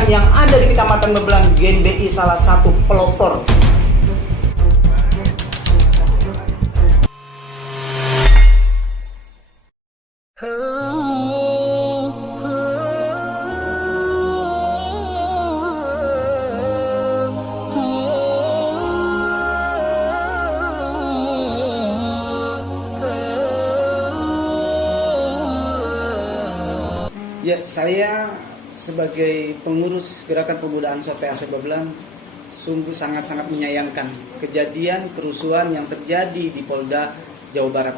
pendidikan yang ada di Kecamatan Babelan, GMBI salah satu pelopor. Ya, saya sebagai pengurus Gerakan Pemuda Ansor PAC Babelan sungguh sangat-sangat menyayangkan kejadian kerusuhan yang terjadi di Polda Jawa Barat.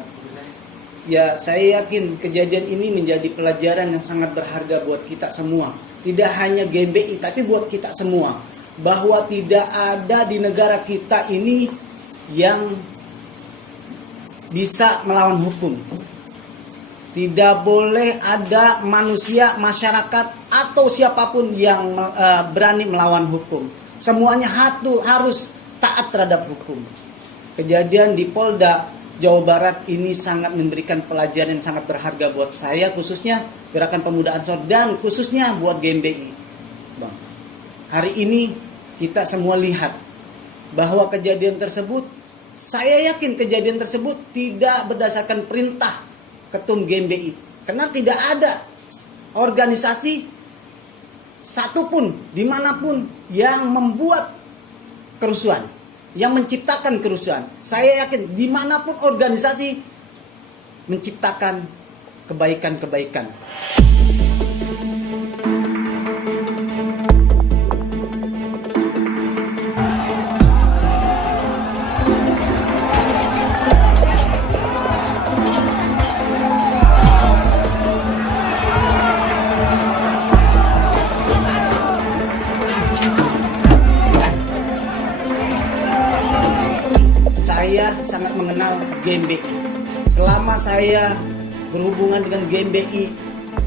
Ya, saya yakin kejadian ini menjadi pelajaran yang sangat berharga buat kita semua. Tidak hanya GMBI, tapi buat kita semua. Bahwa tidak ada di negara kita ini yang bisa melawan hukum. Tidak boleh ada manusia, masyarakat, atau siapapun yang berani melawan hukum. Semuanya harus taat terhadap hukum. Kejadian di Polda Jawa Barat ini sangat memberikan pelajaran yang sangat berharga buat saya, khususnya Gerakan Pemuda Ansor, dan khususnya buat GMBI. Bang, hari ini kita semua lihat bahwa kejadian tersebut, saya yakin kejadian tersebut tidak berdasarkan perintah Ketum GMBI, karena tidak ada organisasi satupun dimanapun yang membuat kerusuhan, yang menciptakan kerusuhan. Saya yakin dimanapun organisasi menciptakan kebaikan-kebaikan. Saya sangat mengenal GMBI. Selama saya berhubungan dengan GMBI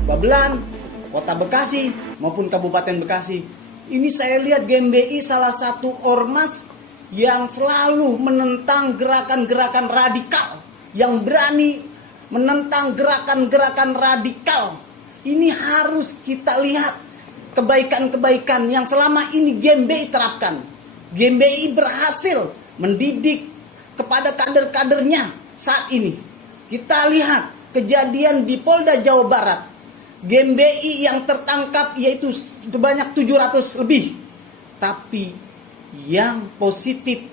Babelan, Kota Bekasi maupun Kabupaten Bekasi, ini saya lihat GMBI salah satu ormas yang selalu menentang gerakan-gerakan radikal, yang berani menentang gerakan-gerakan radikal. Ini harus kita lihat kebaikan-kebaikan yang selama ini GMBI terapkan. GMBI berhasil mendidik kepada kader-kadernya saat ini. Kita lihat kejadian di Polda Jawa Barat. GMBI yang tertangkap yaitu sebanyak 700 lebih. Tapi yang positif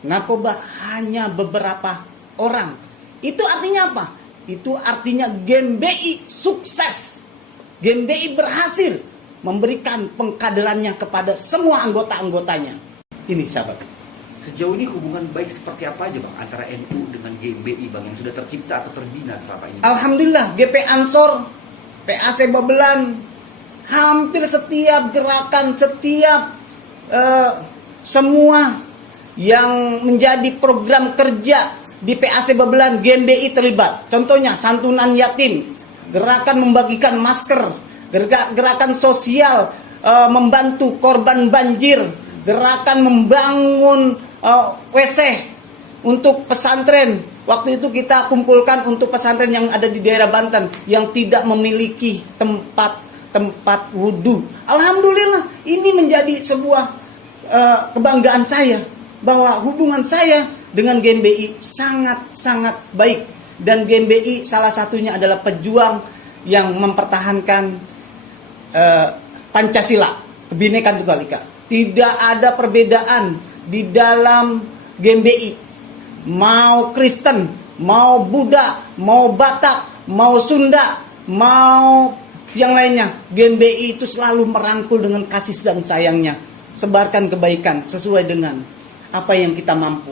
narkoba hanya beberapa orang. Itu artinya apa? Itu artinya GMBI sukses. GMBI berhasil memberikan pengkaderannya kepada semua anggota-anggotanya. Ini sahabat. Sejauh ini hubungan baik seperti apa aja Bang antara NU dengan GMBI Bang yang sudah tercipta atau terbina selama ini? Alhamdulillah GP Ansor, PAC Babelan, hampir setiap gerakan, setiap semua yang menjadi program kerja di PAC Babelan, GMBI terlibat. Contohnya santunan yatim, gerakan membagikan masker, gerakan sosial membantu korban banjir, gerakan membangun WC untuk pesantren. Waktu itu kita kumpulkan untuk pesantren yang ada di daerah Banten yang tidak memiliki tempat wudhu. Alhamdulillah, ini menjadi sebuah kebanggaan saya bahwa hubungan saya dengan GMBI sangat-sangat baik, dan GMBI salah satunya adalah pejuang yang mempertahankan Pancasila, Kebinekaan Tunggal Ika. Tidak ada perbedaan di dalam GMBI. Mau Kristen, mau Buddha, mau Batak, mau Sunda, mau yang lainnya. GMBI itu selalu merangkul dengan kasih dan sayangnya. Sebarkan kebaikan sesuai dengan apa yang kita mampu.